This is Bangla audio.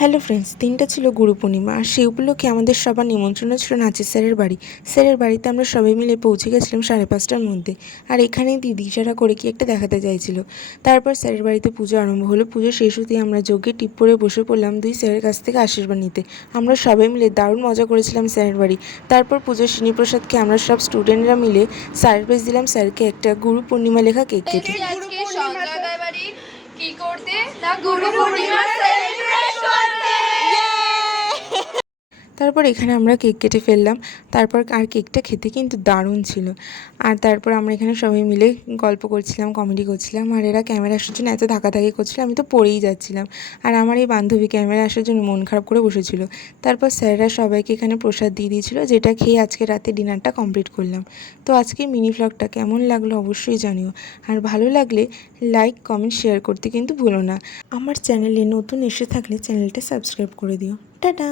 হ্যালো ফ্রেন্ডস, দিনটা ছিল গুরু পূর্ণিমা। আর সেই উপলক্ষে আমাদের সবার নিমন্ত্রণ ছিল নাচের স্যারের বাড়ি। স্যারের বাড়িতে আমরা সবাই মিলে পৌঁছে গেছিলাম 5:30টার মধ্যে। আর এখানেই দিদি ইশারা করে কি একটা দেখাতে চাইছিল। তারপর স্যারের বাড়িতে পুজো আরম্ভ হলো। পুজো শেষ হতেই আমরা যজ্ঞে টিপ পরে বসে পড়লাম দুই স্যারের কাছ থেকে আশীর্বাদ নিতে। আমরা সবাই মিলে দারুণ মজা করেছিলাম স্যারের বাড়ি। তারপর পুজোর শ্রীনিপ্রসাদকে আমরা সব স্টুডেন্টরা মিলে সারপ্রাইজ দিলাম স্যারকে একটা গুরু পূর্ণিমা লেখা কেক কেটে। কি করতে না গুরু পূর্ণিমা সেলিব্রেট করতে। তারপর এখানে আমরা কেক কেটে ফেললাম। তারপর আর কেকটা খেতে কিন্তু দারুণ ছিল। আর তারপর আমরা এখানে সবাই মিলে গল্প করছিলাম, কমেডি করছিলাম। আর এরা ক্যামেরা আসার জন্য এত ধাক্কাধাক্কি করছিল, আমি তো পড়েই যাচ্ছিলাম। আর আমার এই বান্ধবী ক্যামেরা আসার জন্য মন খারাপ করে বসেছিল। তারপর স্যাররা সবাইকে এখানে প্রসাদ দিয়ে দিয়েছিল, যেটা খেয়ে আজকে রাতে ডিনারটা কমপ্লিট করলাম। তো আজকে মিনি ভ্লগটা কেমন লাগলো অবশ্যই জানিও। আর ভালো লাগলে লাইক, কমেন্ট, শেয়ার করতে কিন্তু ভুলো না। আমার চ্যানেলে নতুন এসে থাকলে চ্যানেলটা সাবস্ক্রাইব করে দিও। টাটা।